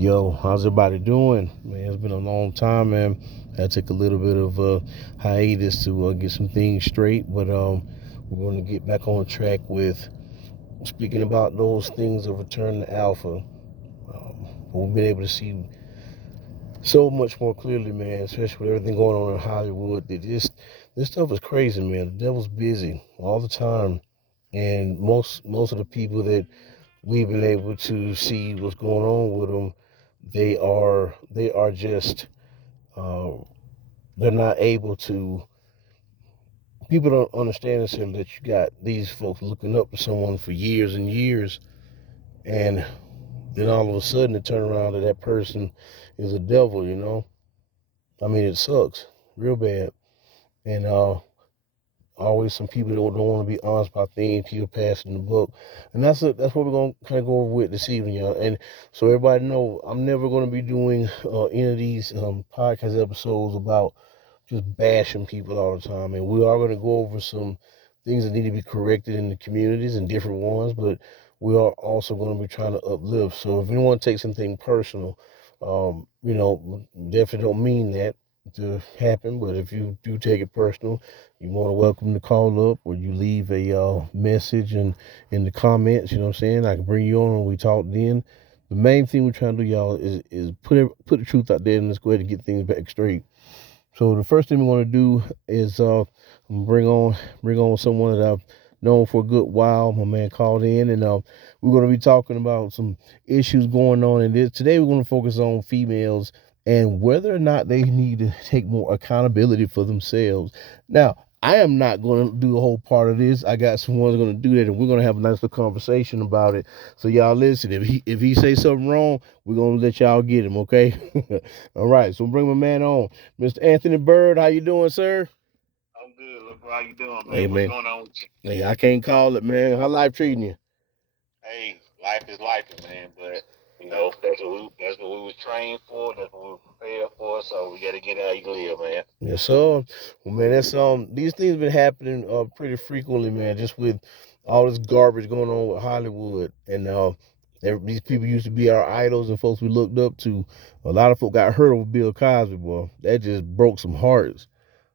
Yo, how's everybody doing? Man, it's been a long time, man. I took a little bit of hiatus to get some things straight, but we're going to get back on track with speaking about those things of return to alpha. We've been able to see so much more clearly, man, especially with everything going on in Hollywood. This stuff is crazy, man. The devil's busy all the time, and most of the people that we've been able to see what's going on with them, they are just uh, they're not able to. People don't understand necessarily that you got these folks looking up to someone for years and years, and then all of a sudden it turn around that that person is a devil. I mean, it sucks real bad, and always some people don't want to be honest about things. People passing the book, and that's what we're gonna kind of go over with this evening, y'all. And so everybody know, I'm never gonna be doing any of these podcast episodes about just bashing people all the time. And we are gonna go over some things that need to be corrected in the communities and different ones, but we are also going to be trying to uplift. So if anyone takes anything personal, definitely don't mean that to happen. But if you do take it personal, you want to welcome to call up, or you leave a message in the comments. You know what I'm saying? I can bring you on and we talk then. The main thing we're trying to do, y'all, is put the truth out there, and let's go ahead and get things back straight. So the first thing we want to do is bring on someone that I've known for a good while. My man called in, and we're going to be talking about some issues going on in this. Today we're going to focus on females and whether or not they need to take more accountability for themselves. Now, I am not going to do a whole part of this. I got someone going to do that, and we're going to have a nice little conversation about it. So y'all listen. If he say something wrong, we're going to let y'all get him. Okay. All right. So bring my man on, Mr. Anthony Bird. How you doing, sir? I'm good. Look, how you doing, Hey man? What's man. going on with you? Hey, I can't call it, man. How life treating you? Hey, life is life, man. But that's what we was trained for. That's what we were prepared for. So we got to get how you live, man. Yes, sir. Well, man, that's these things been happening pretty frequently, man. Just with all this garbage going on with Hollywood, and these people used to be our idols and folks we looked up to. A lot of folk got hurt over Bill Cosby, boy. That just broke some hearts.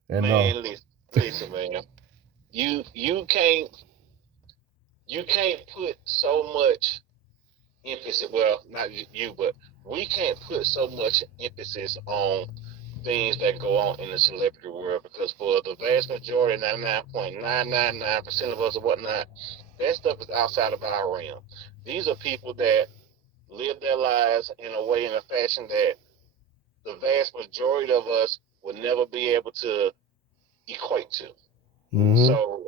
And Man, listen, man. You can't put so much emphasis. Well, not you, but we can't put so much emphasis on things that go on in the celebrity world because for the vast majority, 99.999% of us or whatnot, that stuff is outside of our realm. These are people that live their lives in a way, in a fashion that the vast majority of us would never be able to equate to. mm-hmm. So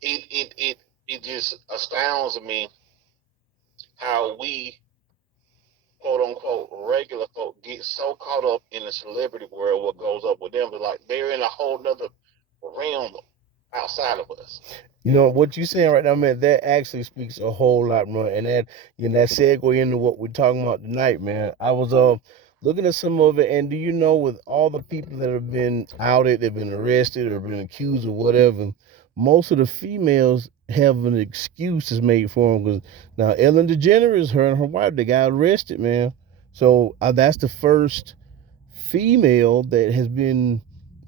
it just astounds me how we quote unquote regular folk get so caught up in the celebrity world, what goes up with them, but like they're in a whole nother realm outside of us. You know what you saying right now, man. That actually speaks a whole lot, man. And that segue into what we're talking about tonight, man. I was looking at some of it, and do you know, with all the people that have been outed, they've been arrested or been accused or whatever, most of the females have an excuse is made for them. Because now Ellen DeGeneres, her and her wife, they got arrested, man. So that's the first female that has been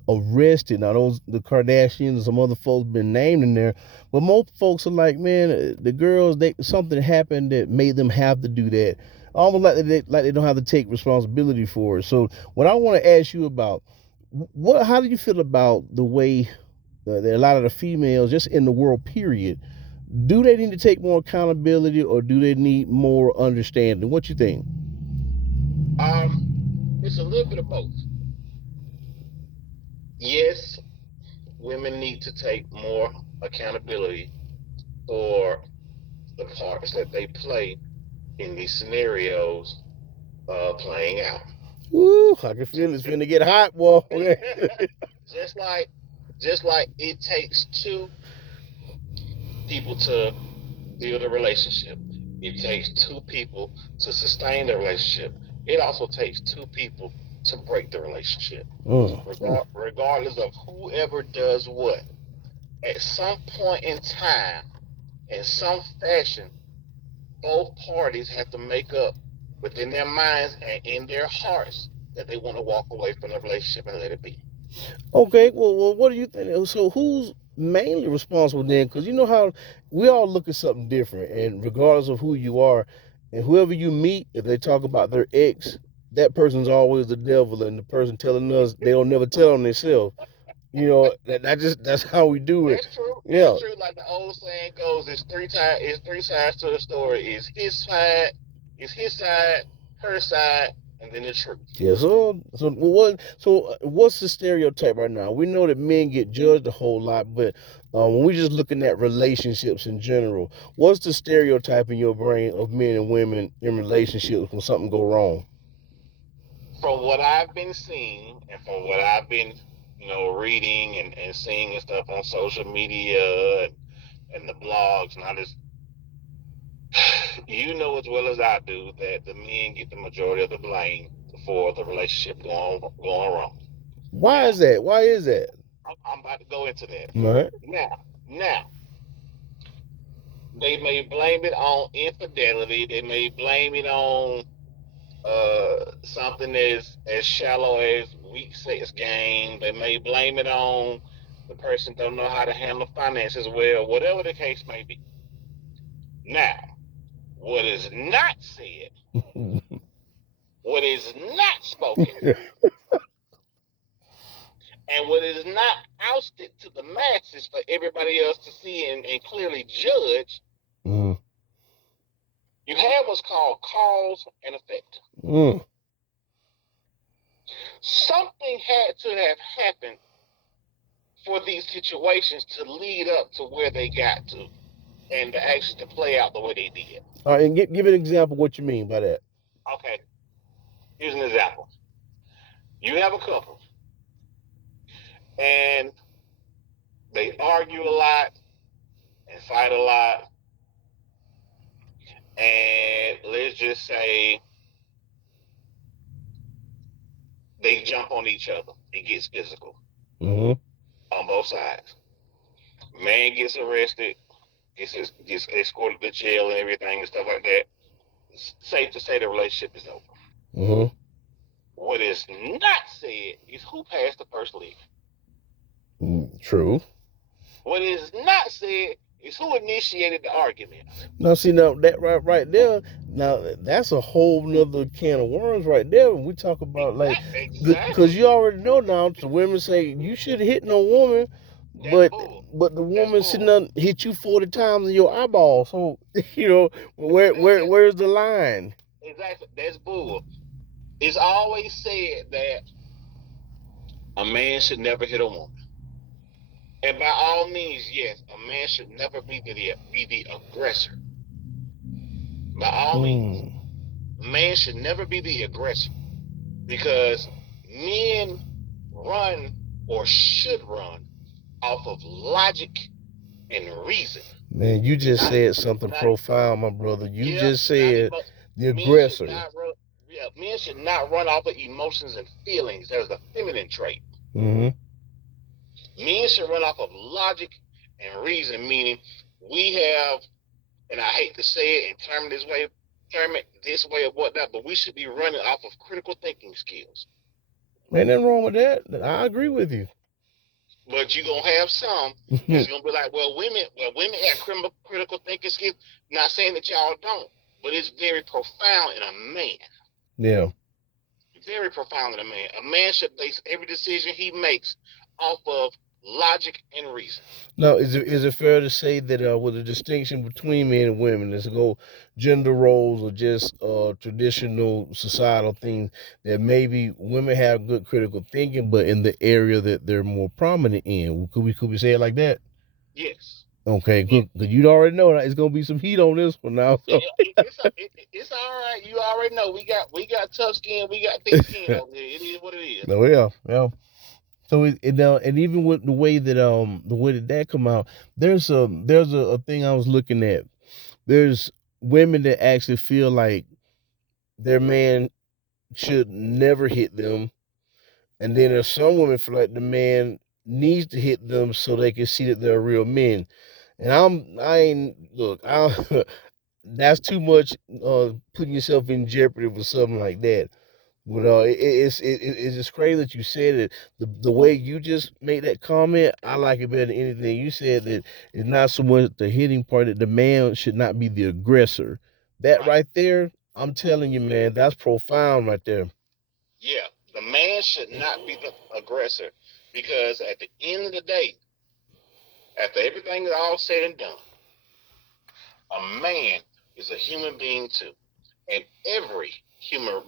arrested. Now those the Kardashians and some other folks been named in there, but most folks are like, man, the girls, they something happened that made them have to do that. Almost like they don't have to take responsibility for it. So what I want to ask you about, how do you feel about the way that a lot of the females, just in the world period, do they need to take more accountability, or do they need more understanding? What you think? Um, it's a little bit of both. Yes, women need to take more accountability for the parts that they play in these scenarios playing out. Woo, I can feel it's finna get hot, boy. just like just like it takes two people to build a relationship. It takes two people to sustain the relationship. It also takes two people to break the relationship. Regardless of whoever does what, at some point in time, in some fashion, both parties have to make up within their minds and in their hearts that they want to walk away from the relationship and let it be. Okay, well, what do you think? So who's mainly responsible then? Because you know how we all look at something different, and regardless of who you are, and whoever you meet, if they talk about their ex, that person's always the devil, and the person telling us they don't never tell on themselves. You know that's how we do it. That's true. Yeah. That's true. Like the old saying goes, it's three sides to the story. It's his side, her side, and then the truth. Yeah, what's the stereotype right now? We know that men get judged a whole lot, but when we just looking at relationships in general, what's the stereotype in your brain of men and women in relationships when something go wrong? From what I've been seeing and from what I've been, reading and seeing and stuff on social media and the blogs and all this, you know as well as I do that the men get the majority of the blame for the relationship going wrong. Why Now, is that? Why is that? I'm about to go into that. All right. Now, they may blame it on infidelity. They may blame it on something as shallow as weak sex game. They may blame it on the person don't know how to handle finances well, whatever the case may be. Now, what is not said, what is not spoken, and what is not ousted to the masses for everybody else to see and clearly judge, Mm. you have what's called cause and effect. Mm. Something had to have happened for these situations to lead up to where they got to and to actually to play out the way they did. All right, and give an example of what you mean by that. Okay, here's an example. You have a couple and they argue a lot and fight a lot, and let's just say they jump on each other. It gets physical Mm-hmm. on both sides. Man gets arrested, gets escorted to jail and everything and stuff like that. It's safe to say the relationship is over. Mm-hmm. What is not said is who passed the first lick. True. What is not said is who initiated the argument. Now, see, now that right there, now that's a whole nother can of worms right there. When we talk about like, because Exactly. you already know now, the women say you should hit no woman, That's but bull. but the That's woman sitting bull. there hit you 40 times in your eyeball. So you know where's the line? Exactly. That's bull. It's always said that a man should never hit a woman. And by all means, yes, a man should never be the aggressor. By all means, Mm. a man should never be the aggressor because men run or should run off of logic and reason. Man, you just Not, said something not profound, my brother. You yeah, just not said emo- the men should aggressor. not run. Yeah, men should not run off of emotions and feelings. That is a feminine trait. Mm-hmm. Men should run off of logic and reason, meaning we have, and I hate to say it and term it this way or whatnot, but we should be running off of critical thinking skills. Ain't nothing wrong with that. I agree with you. But you're gonna have some that's gonna be like, well, women have critical thinking skills. Not saying that y'all don't, but it's very profound in a man. Yeah. Very profound in a man. A man should base every decision he makes off of logic and reason. Now, is it fair to say that with a distinction between men and women, let's go gender roles or just traditional societal things, that maybe women have good critical thinking, but in the area that they're more prominent in, could we say it like that? Yes. Okay, Yes. good. Cause you already know that it's gonna be some heat on this one now. So. It's all right. You already know we got tough skin, we got thick skin over here. It is what it is. No, yeah. So now, and even with the way that come out, there's a thing I was looking at. There's women that actually feel like their man should never hit them, and then there's some women feel like the man needs to hit them so they can see that they're real men. And I ain't look. that's too much putting yourself in jeopardy for something like that. But it's just crazy that you said it. The way you just made that comment, I like it better than anything. You said that it's not so much the hitting part, that the man should not be the aggressor. That Right. right there, I'm telling you, man, that's profound right there. Yeah, the man should not be the aggressor because at the end of the day, after everything is all said and done, a man is a human being too, and every human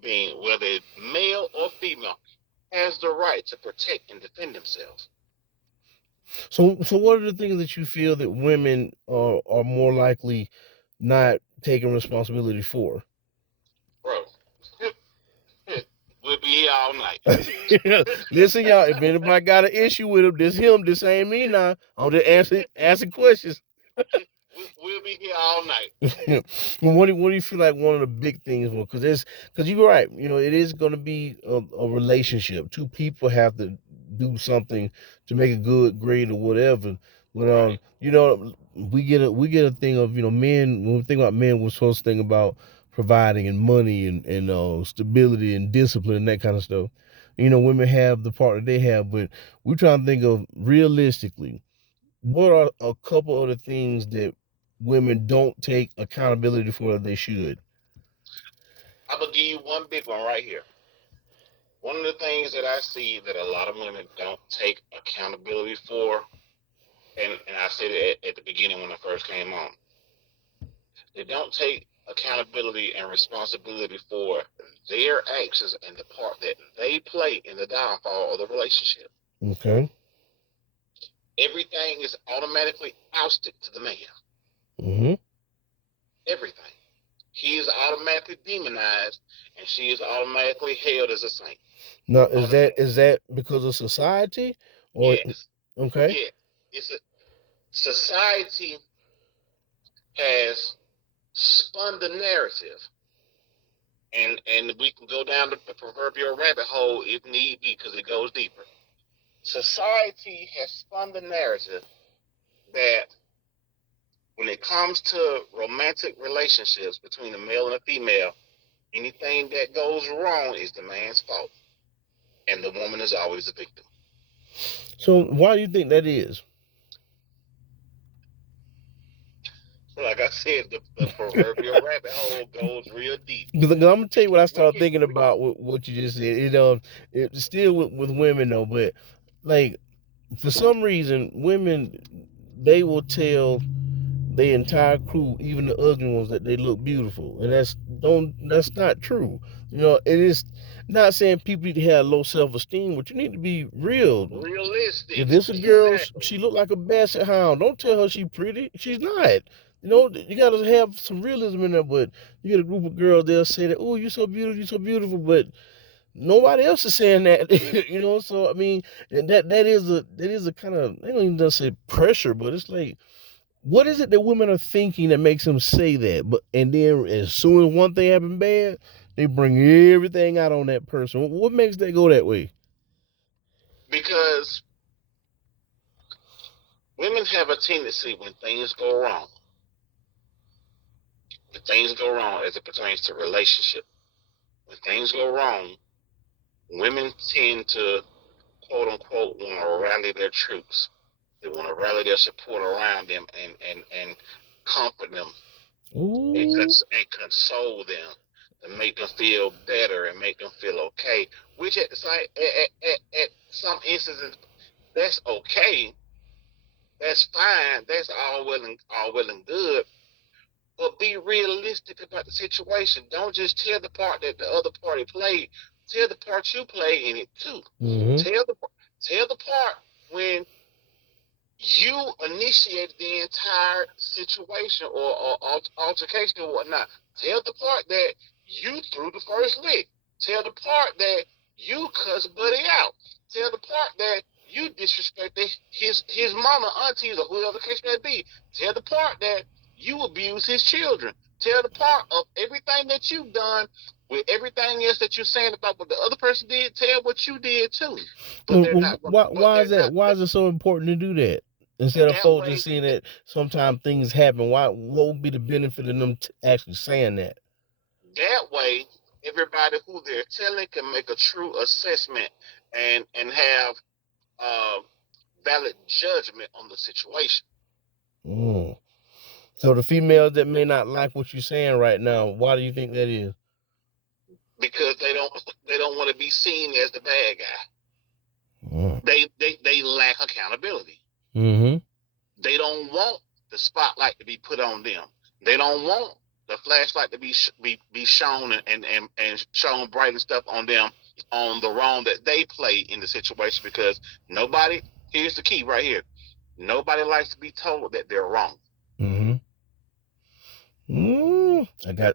being, whether it's male or female, has the right to protect and defend themselves. So what are the things that you feel that women are more likely not taking responsibility for? Bro, we'll be here all night. Listen, y'all. If anybody got an issue with him, this him. This ain't me now. I'm just asking questions. We'll be here all night. Well, what do you feel like one of the big things? Well, because you're right. You know, it is going to be a relationship. Two people have to do something to make a good grade or whatever. But Right. you know, we get a thing of, men. When we think about men, we're supposed to think about providing and money and stability and discipline and that kind of stuff. You know, women have the part that they have, but we're trying to think of realistically, what are a couple of the things that women don't take accountability for that they should? I'm gonna give you one big one right here. One of the things that I see that a lot of women don't take accountability for, and I said it at the beginning when I first came on, they don't take accountability and responsibility for their actions and the part that they play in the downfall of the relationship. Okay. Everything is automatically ousted to the man. Mm-hmm. Everything. He is automatically demonized, and she is automatically hailed as a saint. Now, is that Automatic. is that because of society, or Yes. okay? Yeah. It's a, society has spun the narrative, and we can go down the proverbial rabbit hole if need be because it goes deeper. Society has spun the narrative that when it comes to romantic relationships between a male and a female, anything that goes wrong is the man's fault, and the woman is always the victim. So why do you think that is? Like I said, the proverbial rabbit hole goes real deep. Because I'm gonna tell you what I We started can, thinking we, about with what you just said. It's still with women though, but like for some reason, women, they will tell the entire crew, even the ugly ones, that they look beautiful, and that's not true. You know, it is not saying people need to have low self esteem, but you need to be real. realistic, If this a girl, exactly. she look like a basset hound. Don't tell her she pretty. She's not. You know, you gotta have some realism in there. But you get a group of girls, they'll say that, "Oh, you so beautiful, you so beautiful," but nobody else is saying that. You know, so I mean, that is a kind of, I don't even just say pressure, but it's like, what is it that women are thinking that makes them say that? But and then as soon as one thing happens bad, they bring everything out on that person. What makes that go that way? Because women have a tendency when things go wrong, when things go wrong as it pertains to relationship, when things go wrong, women tend to quote unquote want to rally their troops. They want to rally their support around them and comfort them Ooh. and console them to make them feel better and make them feel okay. Which at the same at some instances that's okay, that's fine, that's all well and good. But be realistic about the situation. Don't just tell the part that the other party played. Tell the part you play in it too. Mm-hmm. Tell the tell the part when you initiated the entire situation or altercation or whatnot. Tell the part that you threw the first lick. Tell the part that you cussed Buddy out. Tell the part that you disrespected his mama, aunties, or whoever the case may be. Tell the part that you abused his children. Tell the part of everything that you've done with everything else that you're saying about what the other person did. Tell what you did too. But they're not. Why But is they're that? not. Why is it so important to do that? Instead And of that folks way, just seeing that sometimes things happen, what would be the benefit of them actually saying that? that way, everybody who they're telling can make a true assessment and have uh, valid judgment on the situation. Mm. So the females that may not like what you're saying right now, why do you think that is? Because they don't want to be seen as the bad guy. Mm. They lack accountability. Mm-hmm. They don't want the spotlight to be put on them. They don't want the flashlight to be shown and shown bright and stuff on them on the wrong that they play in the situation, because nobody, here's the key right here, nobody likes to be told that they're wrong. Mm-hmm.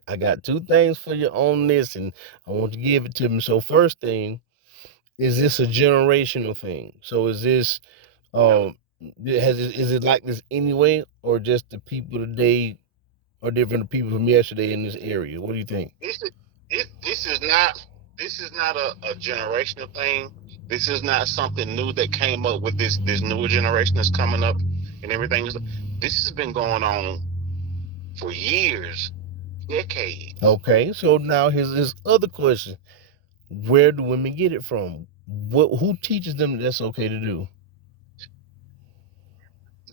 I got two things for you on this, and I want you to give it to me. So first thing, is this a generational thing? So is this No, is it like this anyway, or just the people today are different than people from yesterday in this area? What do you think? this is this is not a generational thing. This is not something new that came up with this newer generation that's coming up and everything. This has been going on for years, decades. Okay, so now here's this other question: where do women get it from? Who teaches them that that's okay to do?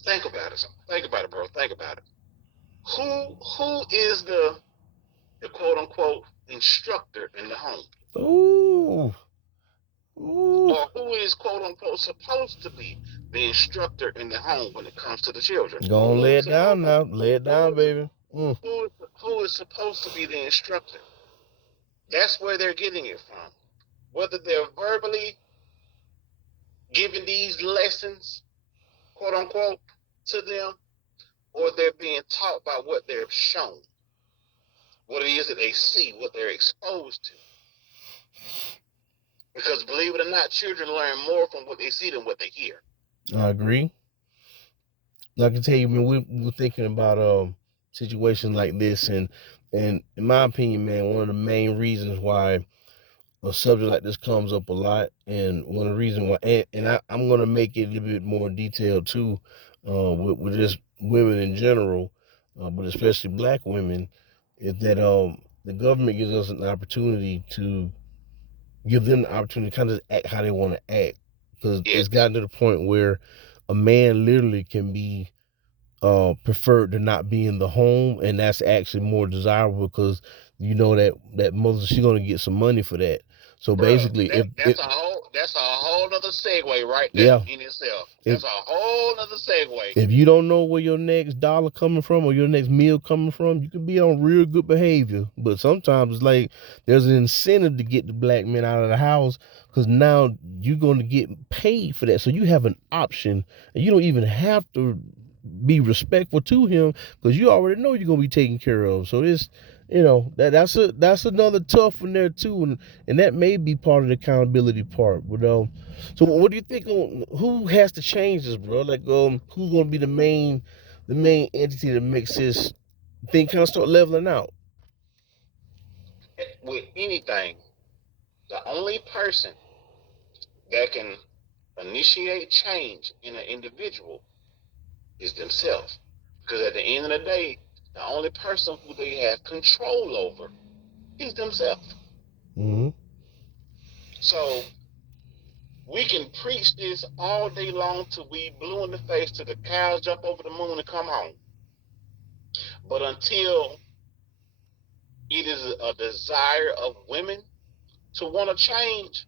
Think about it. Think about it, bro. Think about it. Who is the quote unquote instructor in the home? Ooh, ooh. Or who is quote unquote supposed to be the instructor in the home when it comes to the children? Go on, lay it down now. Lay it down, baby. Who is supposed to be the instructor? That's where they're getting it from. Whether they're verbally giving these lessons, quote unquote, to them, or they're being taught by what they're shown, what it is that they see, what they're exposed to. Because believe it or not, children learn more from what they see than what they hear. I agree. I can tell you, man, we're thinking about situations like this, and in my opinion, man, one of the main reasons why a subject like this comes up a lot, and one of the reasons why, I'm gonna make it a little bit more detailed too, with just women in general, but especially black women, is that the government gives us an opportunity to give them the opportunity to kind of act how they want to act, because Yes. it's gotten to the point where a man literally can be preferred to not be in the home, and that's actually more desirable because you know that mother, she's gonna get some money for that. So Bro, basically, that's a whole other segue right there yeah, in itself. if That's a whole other segue. if you don't know where your next dollar coming from or your next meal coming from, you can be on real good behavior. But sometimes it's like there's an incentive to get the black men out of the house because now you're going to get paid for that. So you have an option, and you don't even have to be respectful to him because you already know you're going to be taken care of. So this, that's another tough one there too, and that may be part of the accountability part. But so what do you think? Who has to change this, bro? Like, who's gonna be the main entity that makes this thing kind of start leveling out? With anything, the only person that can initiate change in an individual is themselves. Because at the end of the day, the only person who they have control over is themselves. Mm-hmm. So we can preach this all day long till we blue in the face, till the cows jump over the moon and come home. But until it is a desire of women to want to change,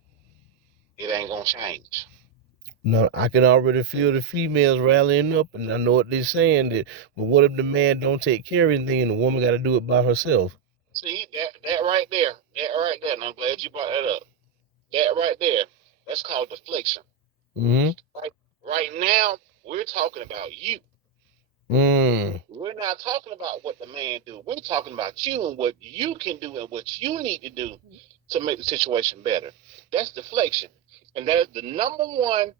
it ain't gonna change. No, I can already feel the females rallying up, and I know what they're saying. That, but what if the man don't take care of anything, and the woman got to do it by herself? See that right there, and I'm glad you brought that up. That right there, that's called deflection. Mm-hmm. Right now, we're talking about you. Mm. We're not talking about what the man do. We're talking about you and what you can do and what you need to do to make the situation better. That's deflection, and that is the number one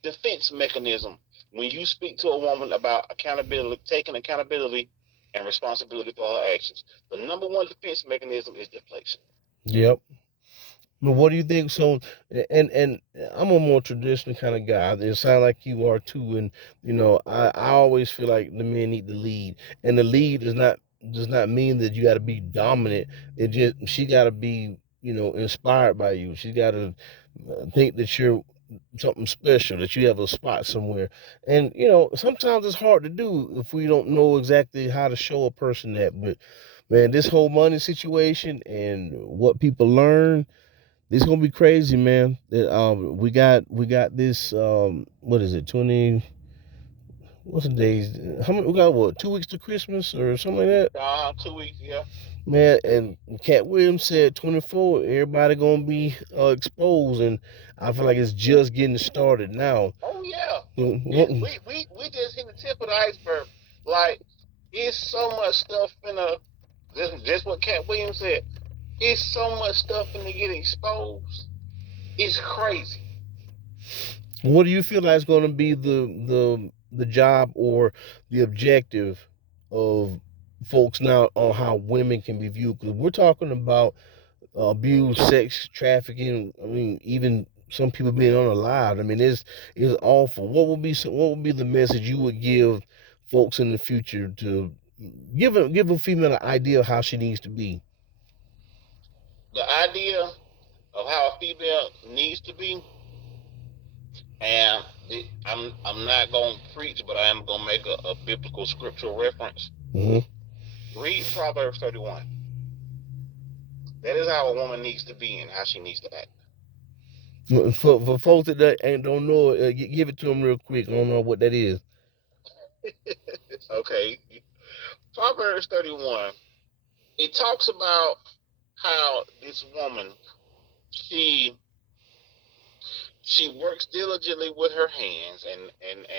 defense mechanism when you speak to a woman about accountability, taking accountability and responsibility for her actions. The number one defense mechanism is deflection. Yep. But what do you think? So, and I'm a more traditional kind of guy. It sounds like you are too. And I always feel like the men need to lead, and the lead does not mean that you got to be dominant. It just she got to be inspired by you. She got to think that you're something special, that you have a spot somewhere. And sometimes it's hard to do if we don't know exactly how to show a person that. But man, this whole money situation and what people learn, this gonna be crazy, man. We got this. What is it? 20. What's the days? How many? We got what? 2 weeks to Christmas or something like that. 2 weeks, yeah. Man, and Cat Williams said 24. Everybody gonna be exposed, and I feel like it's just getting started now. Oh yeah. Mm-hmm. We just hit the tip of the iceberg. Like, it's so much stuff in a just what Cat Williams said. It's so much stuff in to get exposed. It's crazy. What do you feel like is going to be the job or the objective of folks now on how women can be viewed? Because we're talking about abuse, sex trafficking. I mean, even some people being unalived. I mean, it's awful. What would be the message you would give folks in the future to give a female an idea of how she needs to be? The idea of how a female needs to be, and I'm not gonna preach, but I am gonna make a biblical scriptural reference. Mm-hmm. Read Proverbs 31. That is how a woman needs to be and how she needs to act. For folks that ain't don't know, give it to them real quick. I don't know what that is. Okay. Proverbs 31. It talks about how this woman, she she works diligently with her hands,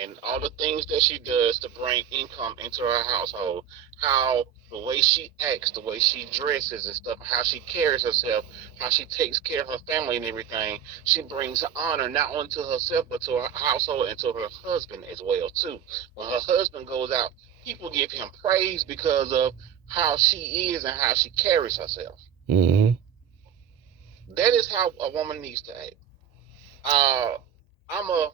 and all the things that she does to bring income into her household, how the way she acts, the way she dresses and stuff, how she carries herself, how she takes care of her family and everything, she brings honor not only to herself but to her household and to her husband as well too. When her husband goes out, people give him praise because of how she is and how she carries herself. Mm-hmm. That is how a woman needs to act. uh, I'm a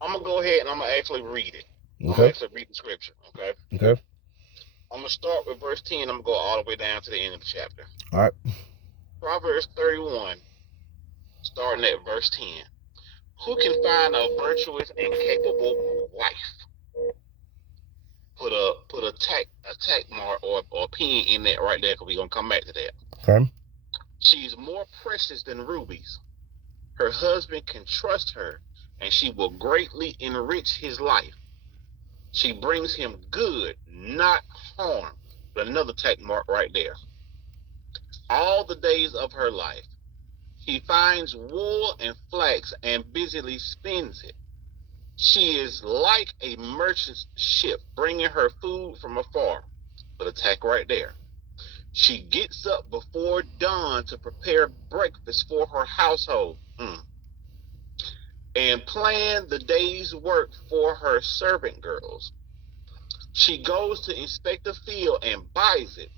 I'm gonna go ahead and I'm gonna actually read it. I'm gonna Okay. actually read the scripture. Okay. Okay. I'm gonna start with verse 10. I'm gonna go all the way down to the end of the chapter. All right. Proverbs 31, starting at verse 10. Who can find a virtuous and capable wife? Put a tack mark or pin in that right there, because we're gonna come back to that. Okay. She's more precious than rubies. Her husband can trust her, and she will greatly enrich his life. She brings him good, not harm. Another tack mark right there. All the days of her life. He finds wool and flax and busily spins it. She is like a merchant ship bringing her food from afar. But a tack right there. She gets up before dawn to prepare breakfast for her household. And plan the day's work for her servant girls. She goes to inspect a field and buys it.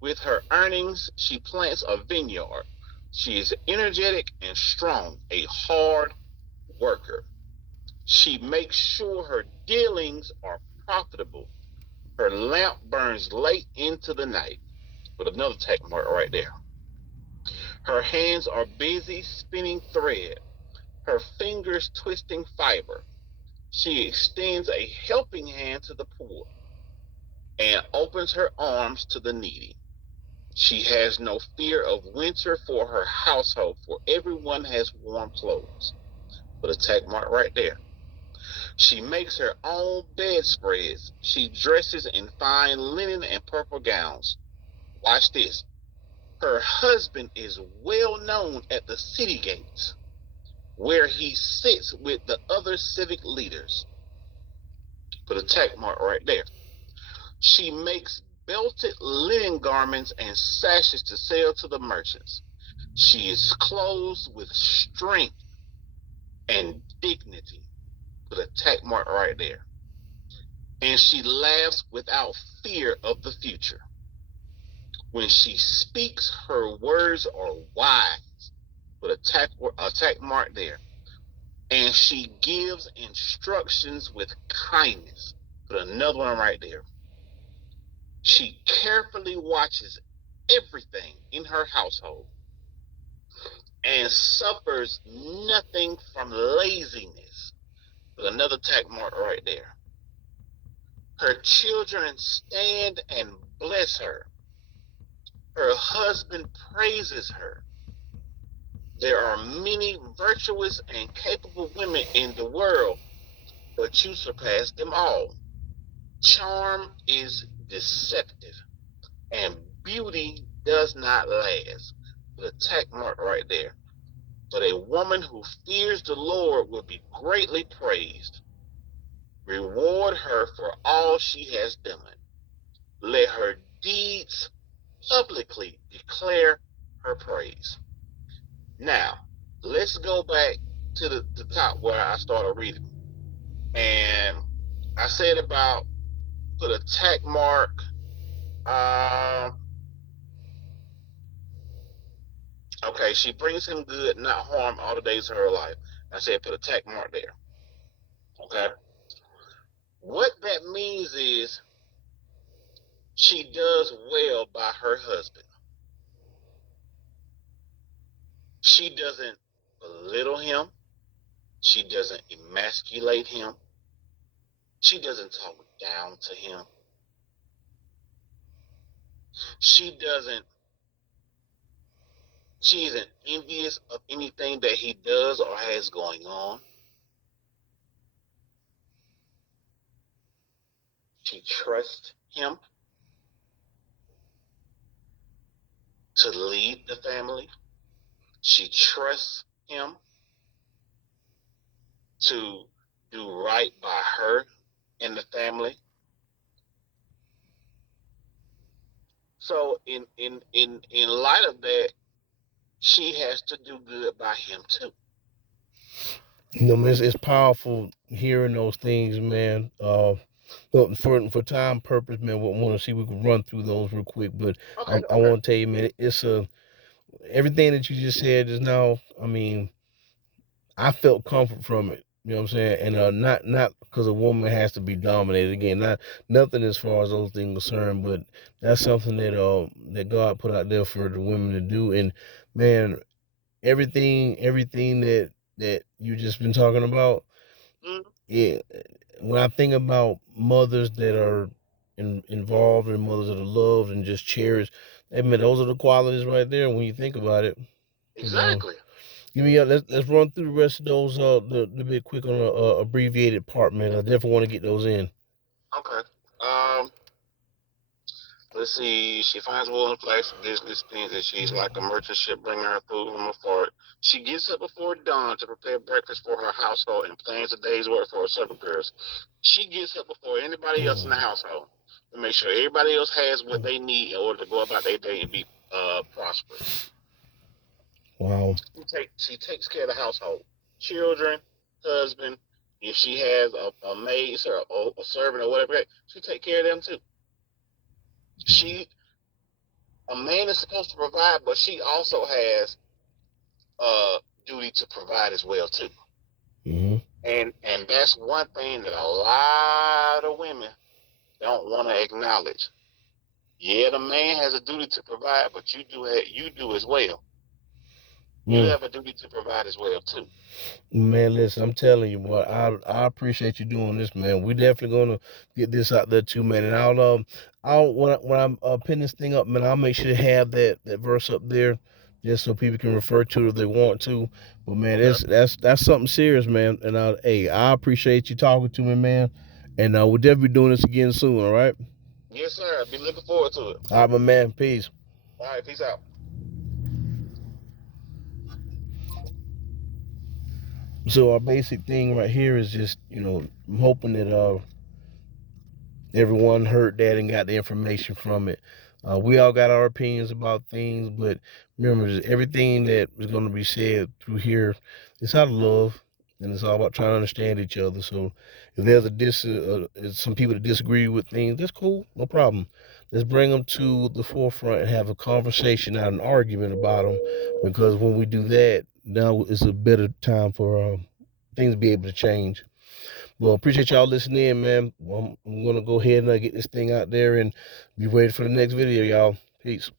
With her earnings, she plants a vineyard. She is energetic and strong, a hard worker. She makes sure her dealings are profitable. Her lamp burns late into the night. With another tech mark right there. Her hands are busy spinning thread, her fingers twisting fiber. She extends a helping hand to the poor and opens her arms to the needy. She has no fear of winter for her household, for everyone has warm clothes. Put a tag mark right there. She makes her own bedspreads. She dresses in fine linen and purple gowns. Watch this. Her husband is well known at the city gates, where he sits with the other civic leaders. Put a tag mark right there. She makes belted linen garments and sashes to sell to the merchants. She is clothed with strength and dignity. Put a tag mark right there. And she laughs without fear of the future. When she speaks, her words are wise. Put attack mark there. And she gives instructions with kindness. Put another one right there. She carefully watches everything in her household and suffers nothing from laziness. Put another attack mark right there. Her children stand and bless her. Her husband praises her. There are many virtuous and capable women in the world, but you surpass them all. Charm is deceptive, and beauty does not last. The attack mark right there. But a woman who fears the Lord will be greatly praised. Reward her for all she has done. Let her deeds publicly declare her praise. Now, let's go back to the top where I started reading. And I said about put a check mark. Okay, she brings him good, not harm, all the days of her life. I said put a check mark there. Okay. What that means is she does well by her husband. She doesn't belittle him. She doesn't emasculate him. She doesn't talk down to him. She isn't envious of anything that he does or has going on. She trusts him to lead the family. She trusts him to do right by her and the family. So in light of that, she has to do good by him too. You know, it's powerful hearing those things, man. But for time purpose, man, we want to see if we can run through those real quick. But Okay. I want to tell you, man, it's everything that you just said just now. I mean, I felt comfort from it. You know what I'm saying? And not because a woman has to be dominated. Again, not nothing as far as those things concerned, but that's something that God put out there for the women to do. And man, everything that you just been talking about, yeah. When I think about mothers that are involved and mothers that are loved and just cherished, I mean, those are the qualities right there. When you think about it, Exactly. Give me let's run through the rest of those the bit quick on a abbreviated part, man. I definitely want to get those in. Okay. Um. Let's see. She finds Will and flags business things that she's like a merchant ship bringing her food from afar. She gets up before dawn to prepare breakfast for her household and plans a day's work for her servant girls. She gets up before anybody else in the household to make sure everybody else has what they need in order to go about their day and be prosperous. Wow. She takes care of the household, children, husband. If she has a maid or a servant or whatever, she take care of them too. A man is supposed to provide, but she also has a duty to provide as well too. Mm-hmm. And that's one thing that a lot of women don't want to acknowledge. Yeah, the man has a duty to provide, but you do as well. You have a duty to provide as well too. Man, listen, I'm telling you, boy, I appreciate you doing this, man. We definitely gonna get this out there too, man. And I'll when I'm pin this thing up, man, I'll make sure to have that verse up there, just so people can refer to it if they want to. But man, that's something serious, man. And I appreciate you talking to me, man. And we'll definitely be doing this again soon. All right. Yes, sir. I'll be looking forward to it. All right, my man. Peace. All right, peace out. So our basic thing right here is just, I'm hoping that everyone heard that and got the information from it. We all got our opinions about things, but remember, everything that is going to be said through here is out of love, and it's all about trying to understand each other. So, if there's some people that disagree with things, that's cool, no problem. let's bring them to the forefront and have a conversation, not an argument about them. Because when we do that, now is a better time for things to be able to change. Well, appreciate y'all listening in, man. Well, I'm gonna go ahead and get this thing out there and be ready for the next video, y'all. Peace.